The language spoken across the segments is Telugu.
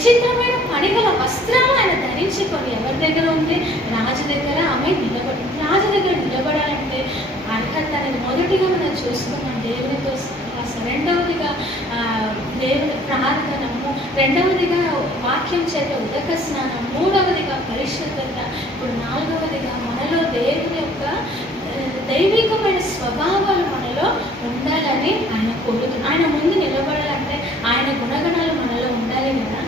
విచిత్రమైన పనిగల వస్త్రాలు ఆయన ధరించుకొని ఎవరి దగ్గర ఉంది? రాజు దగ్గర ఆమె నిలబడి. రాజు దగ్గర నిలబడాలంటే అర్హత అనేది మొదటిగా మనం చూసుకున్నాం, దేవునితో. రెండవదిగా దేవుని ప్రార్థనము, రెండవదిగా వాక్యం చేత ఉదక స్నానం, మూడవదిగా పరిశుద్ధత, ఇప్పుడు నాలుగవదిగా మనలో దేవుని యొక్క దైవికమైన స్వభావాలు మనలో ఉండాలని ఆయన కోరుతున్నారు. ఆయన ముందు నిలబడాలంటే ఆయన గుణగణాలు మనలో ఉండాలి కదా.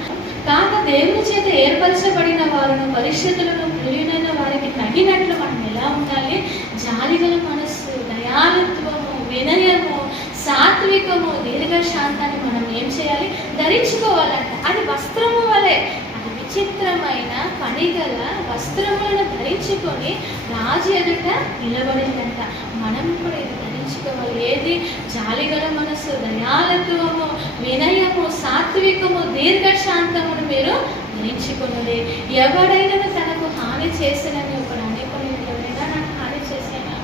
కాగా దేవుని చేత ఏర్పరచబడిన వారును పరిశుద్ధులను ప్రియులైన వారికి తగినట్లు మనం ఎలా ఉండాలి? జాలిగల మనస్సు, దయాళుత్వము, వినయము, సాత్వికము, దీర్ఘశాంతాన్ని మనం ఏం చేయాలి? ధరించుకోవాలంట. అది వస్త్రము వలె, అది విచిత్రమైన పనిగల వస్త్రములను ధరించుకొని రాజు ఎదుట నిలబడిందంట. మనం కూడా ఇది ధరించుకోవాలి. ఏది? జాలిగల మనసు, దయాళుత్వము, వినయము, సాత్వికము, దీర్ఘశాంతమును మీరు ధరించుకున్నది. ఎవడైనా తనకు హాని చేసినని ఒకడు అనుకుని, ఎవరైనా నాకు హాని చేసేనా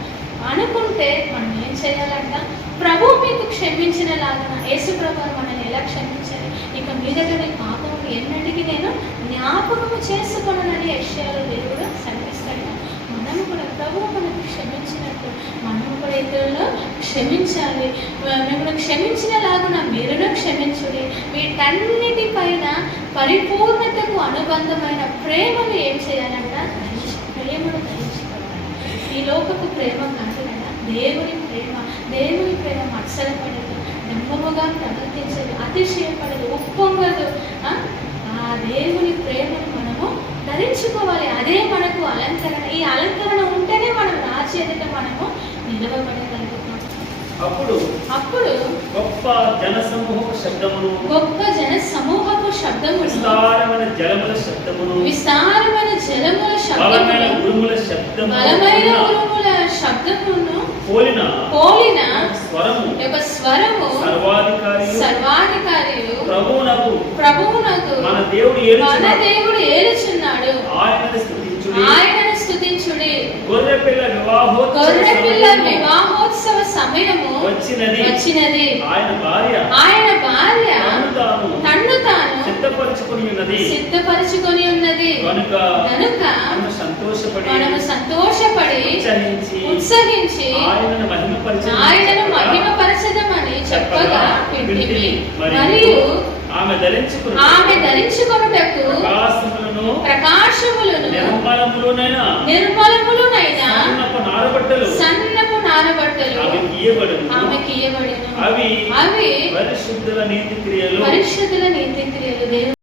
అనుకుంటే మనం ఏం చేయాలంట? ప్రభు మీకు క్షమించిన లాగా యేసు ప్రభు మనల్ని ఎలా క్షమించాలి? ఇక మీదట నీ పాపము ఎన్నటికీ నేను జ్ఞాపకము చేసుకొనని యెషయాలో దేవుడు సెలవిస్తాడు. మనం కూడా ప్రభు మనకు క్షమించినట్టు మనం కూడా ఇతరులను క్షమించాలి. మిమ్మల్ని క్షమించిన లాగా మీరును క్షమించుడి. వీటన్నిటిపైన పరిపూర్ణతకు అనుబంధమైన ప్రేమను ఏం చేయాలంట? ప్రేమను ధరించుకోవాలి. ఈ లోకపు ప్రేమ కాదు కదా, దేవుని ప్రేమ. దేవుని ప్రేమ అక్షరపడదు, నమ్మముగా ప్రవర్తించదు, అతిశయపడదు, ఉప్పొంగదు. ఆ దేవుని ప్రేమను మనము ధరించుకోవాలి. అదే మనకు అలంకరణ. ఈ అలంకరణ ఉంటేనే మనం రాజు ఎదుట మనము నిలవబడగలుగుతాం. అప్పుడు గొప్ప జన సమూహపు శబ్దమును, విస్తారమైన జలముల శబ్దమును, బలమైన ఉరుముల శబ్దమును పోలిన స్వరము సర్వాధికారియు ప్రభువునకు మన దేవుడు ఏలుచున్నాడు. ఆయనను స్తుతించుడి. గొర్రెపిల్ల వివాహోత్సవ సమయము వచ్చినది. ఆయన భార్య తన్ను తాను సిద్ధపరచుకొని ఉన్నది. కనుక మనము సంతోషపడి ఉత్సహించి ఆయనను మహిమపరచదమని చెప్పగా వింటిమి. మరియు ఆమె ధరించుకొనుటకు ప్రకాశములను నిర్మలములునైన సన్నపు నారబట్టలు ఆమెకి ఇయ్యబడును. అవి పరిశుద్ధుల నీతి క్రియలు.